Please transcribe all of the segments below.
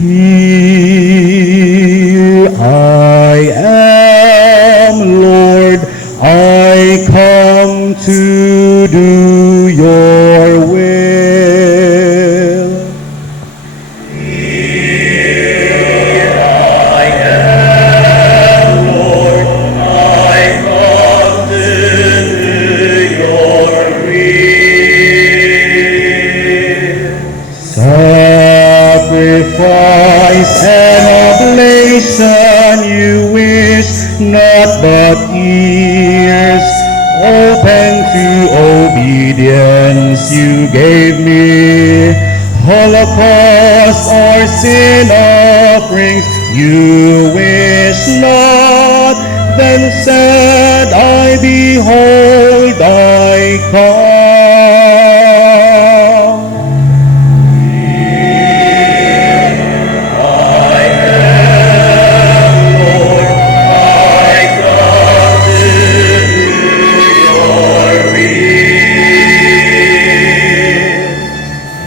Here I am, Lord, I come to do your will. Here I am, Lord, I come to do your will. Sacrifice and oblation you wish, not but ears open to obedience you gave me. Holocaust or sin offerings you wish not, then said I, behold, I come.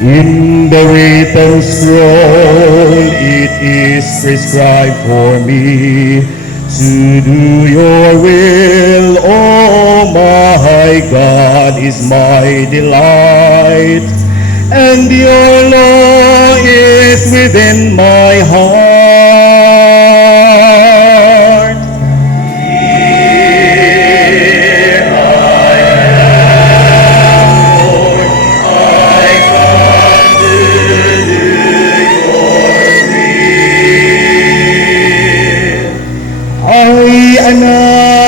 In the written scroll it is prescribed for me to do your will, oh my God, is my delight, and your law is within my heart. I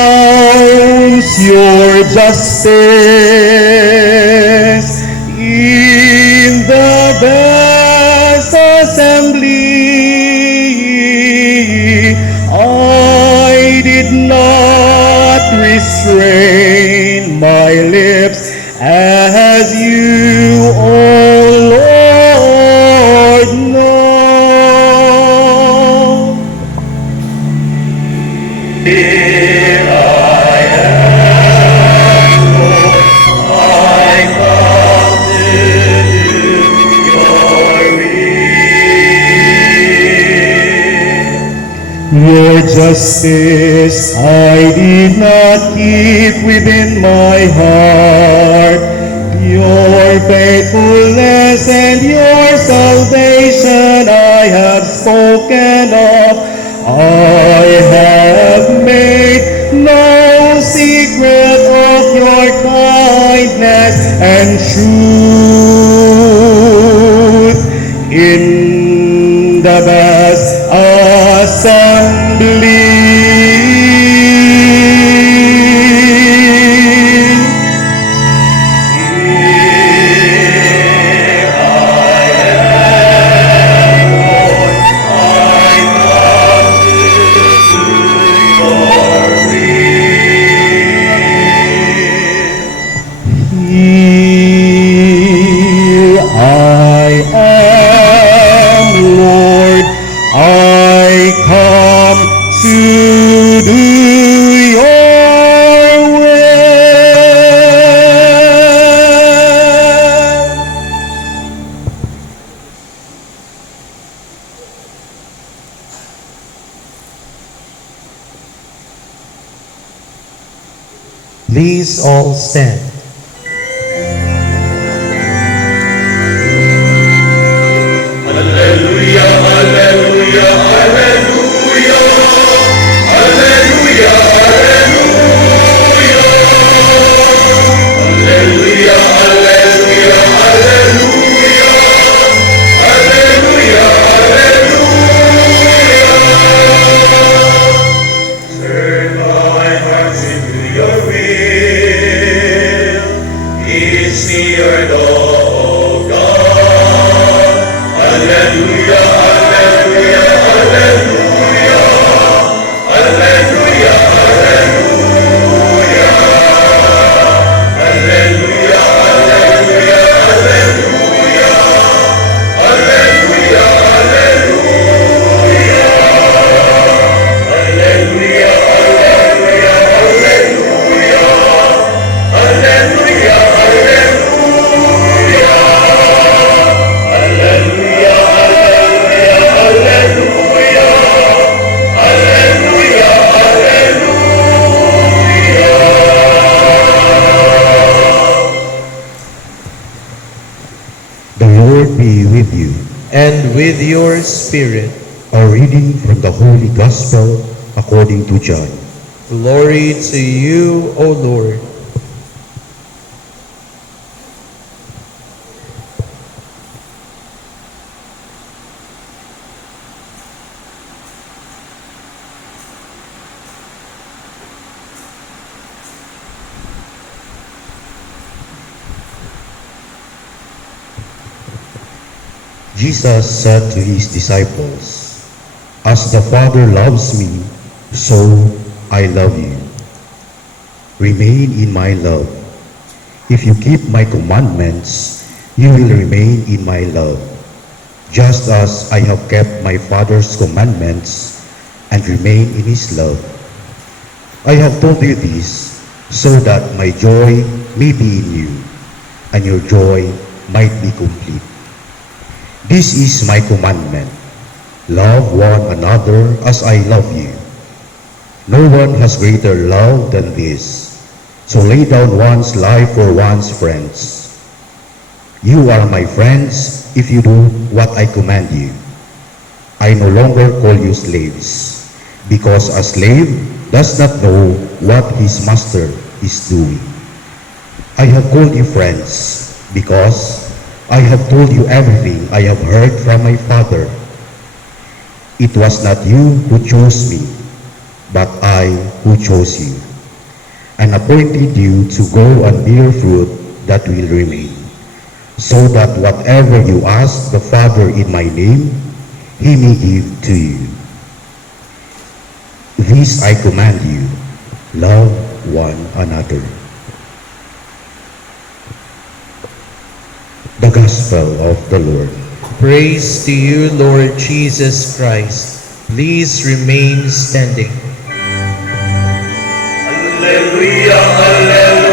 announce your justice in the vast assembly. I did not restrain my lips as you, O Lord, know. Here I am, Lord, I come to do your will. Your justice I did not keep within my heart. Your faithfulness and your salvation I have spoken of. I have made no secret of your kindness and truth in the vast assembly. Here I am, Lord, I come to do your will. Please all stand. Hallelujah, hallelujah, hallelujah. Hallelujah, hallelujah. Hallelujah, hallelujah, hallelujah. Hallelujah, hallelujah. Turn my heart into your will. Lord be with you. and with your spirit. A reading from the Holy Gospel according to John. Glory to you, O Lord. Jesus said to his disciples, "As the Father loves me, so I love you. Remain in my love. If you keep my commandments, you will remain in my love, just as I have kept my Father's commandments and remain in his love. I have told you this so that my joy may be in you, and your joy might be complete. This is my commandment: love one another as I love you. No one has greater love than this, to lay down one's life for one's friends. You are my friends if you do what I command you. I no longer call you slaves, because a slave does not know what his master is doing. I have called you friends, because I have told you everything I have heard from my Father. It was not you who chose me, but I who chose you, and appointed you to go and bear fruit that will remain, so that whatever you ask the Father in my name, he may give to you. This I command you: love one another." The Gospel of the Lord. Praise to you, Lord Jesus Christ. Please remain standing. Alleluia, alleluia.